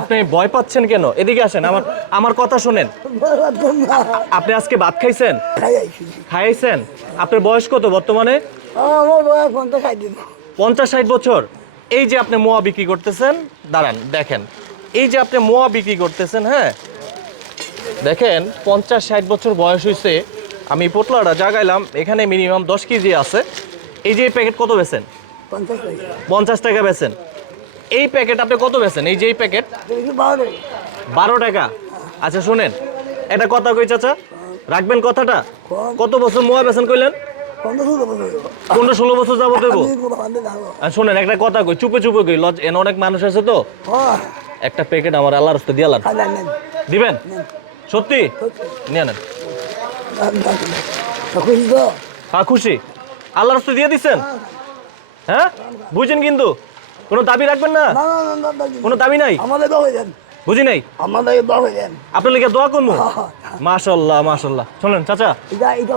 আপনি ভয় পাচ্ছেন কেন? এদিকে আসেন, আমার আমার কথা শুনেন। আপনি আজকে ভাত খাইছেন? খাইছেন? আপনার বয়স কত বর্তমানে? পঞ্চাশ ষাট বছর। এই যে আপনি মোয়া বিক্রি করতেছেন, দাঁড়ান, দেখেন। এই যে আপনি মোয়া বিক্রি করতেছেন হ্যাঁ? দেখেন, পঞ্চাশ ষাট বছর বয়স হয়েছে আমি পোটলাটা জাগাইলাম, এখানে মিনিমাম দশ কেজি আছে। এই যে প্যাকেট কত বেছেন? পঞ্চাশ টাকা বেছেন। এই প্যাকেট আপনি কত বেছেন এই যে এই প্যাকেট বারো টাকা। আচ্ছা শুনেন। এটা কথা কই চাচা? রাখবেন কথাটা? কত বছর মোয়া বেছেন কইলেন? পনেরো ষোলো বছর যাব দেবো। শোনেন একটা কথা কই চুপে চুপে কই লজ এনে অনেক মানুষ আছে তো? হ্যাঁ। একটা প্যাকেট আমার আল্লাহর রাস্তা দিয়ে দিবেন? সত্যি? নিয়ে নেন। হ্যাঁ খুশি। আল্লাহর রাস্তা দিয়ে দিচ্ছেন হ্যাঁ। বুঝছেন কিন্তু। কোনো দাবি রাখবেন না? না কোনো দাবি নাই? আমাদের দোয়া হয়ে যান। বুঝি নাই? আমাদের দোয়া হয়ে যান। আপনার লিখে দোয়া করব? মাশাল্লাহ মাশাল্লাহ। শোনেন চাচা। এটা এটা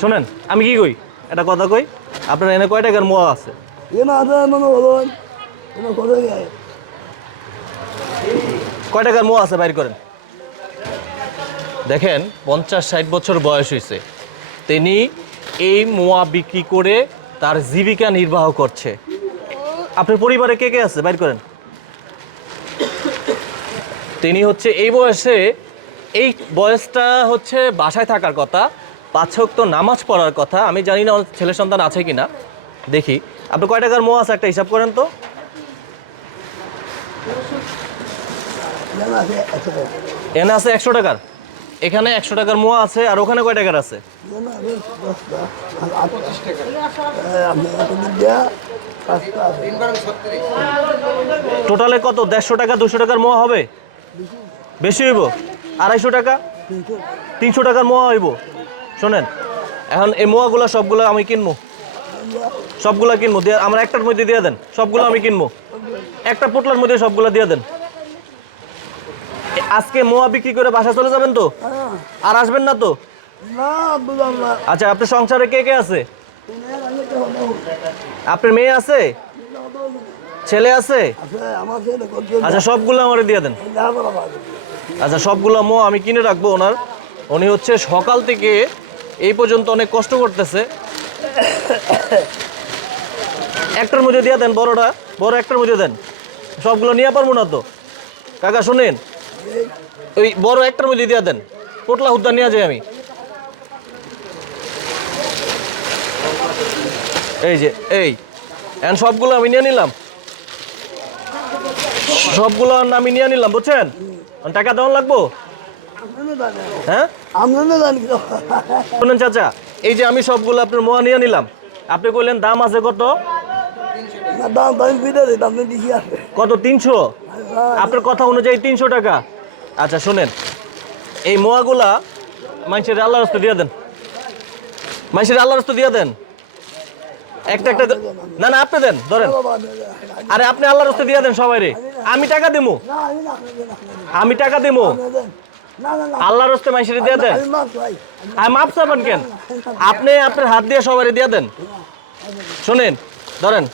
শোনেন আমি কি কই? একটা কথা কই? আপনার এনে কয় টাকার মোয়া আছে? এ না আছে মনে হলো কোনো করে যায় কয় টাকার মোয়া আছে? বাইর করেন। দেখেন পঞ্চাশ ষাট বছর বয়স হয়েছে তিনি এই মোয়া বিক্রি করে তার জীবিকা নির্বাহ করছে। আপনার পরিবারে কে কে আছে? বাইর করেন। তিনি হচ্ছে এই বয়সে এই বয়সটা হচ্ছে বাসায় থাকার কথা পাঁচ তো নামাজ পড়ার কথা। আমি জানি না ছেলে সন্তান আছে কি না দেখি। আপনি কয় টাকার মোয়া আছে? একটা হিসাব করেন তো। এনে আছে একশো টাকার। এখানে একশো টাকার মোয়া আছে আর ওখানে কয় টাকার আছে? টোটালে কত? দেড়শো টাকা দুশো টাকার মোয়া হবে? বেশি হইব? আড়াইশো টাকা? তিনশো টাকার মোয়া হইব? শোনেন এখন এই মোয়াগুলো সবগুলো আমি কিনবো। সবগুলো কিনবো। দিয়ে আমার একটার মধ্যে দিয়ে দেন। সবগুলো আমি কিনবো। একটা পোটলার মধ্যে সবগুলো দিয়ে দেন। আজকে মোয়া বিক্রি করে বাসা চলে যাবেন তো? হ্যাঁ। আর আসবেন না তো? আচ্ছা আপনার সংসারে কে কে আছে? আপনার মেয়ে আছে? ছেলে আছে? আচ্ছা সবগুলো আমার দিয়ে দেন। আচ্ছা সবগুলো মো, আমি কিনে রাখব ওনার। উনি হচ্ছে সকাল থেকে এই পর্যন্ত অনেক কষ্ট করতেছে। একটার মধ্যে দিয়ে দেন বড়টা। বড় একটার মধ্যে দেন। সবগুলো নিয়ে পারব না তো? কাকা, শোনেন। ওই বড় একটার মধ্যে দিয়ে দেন। পোটলা হুদ্দা নিয়ে যাই আমি। এই যে, এই, এখন সবগুলো আমি নিয়ে নিলাম। সবগুলো আমি নিয়ে নিলাম, বুঝছেন? টাকা দেওয়ান লাগবো? হ্যাঁ? শুনুন চাচা, এই যে আমি সবগুলো আপনার মোয়া নিয়ে নিলাম। আপনি কইলেন দাম আছে কত? কত, তিনশো? আপনার কথা অনুযায়ী তিনশো টাকা। আচ্ছা শুনেন, এই মোয়াগুলা মানুষের আল্লাহ রাস্তা দিয়ে দেন। মানুষের আল্লাহ রাস্তা দিয়ে দেন। একটা একটা না না, আপনি দেন, ধরেন। আরে, আপনি আল্লাহ রাস্তা দিয়ে দেন সবাই রে। আমি টাকা দেবো আমি টাকা দেবো না দেন। না না না আল্লাহ রাস্তে মানুষের দিয়ে দেন। আমি মাপ চাবেন কেন? আপনি আপনার হাত দিয়ে সবাই দিয়ে দেন। শোনেন, ধরেন।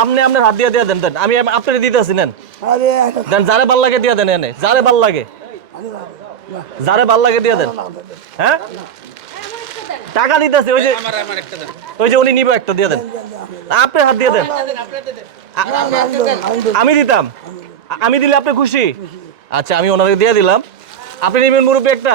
আপনি আপনার হাত দিয়ে দিয়ে দেন দেন। আমি আপনার দিতেছি, নেন। দেন, যারে ভালো লাগে দিয়ে দেন এনে। যারে ভালো লাগে। যারে ভালো লাগে দিয়ে দেন। হ্যাঁ? টাকা দিতেছে ওই যে ওই যে উনি নিব একটা দিয়ে দেন। আপনি হাত দিয়ে দেন। আমি দিতাম। আমি দিলে আপনি খুশি? আচ্ছা আমি ওনাকে দিয়ে দিলাম। আপনি নেবেন মুরব্বী একটা?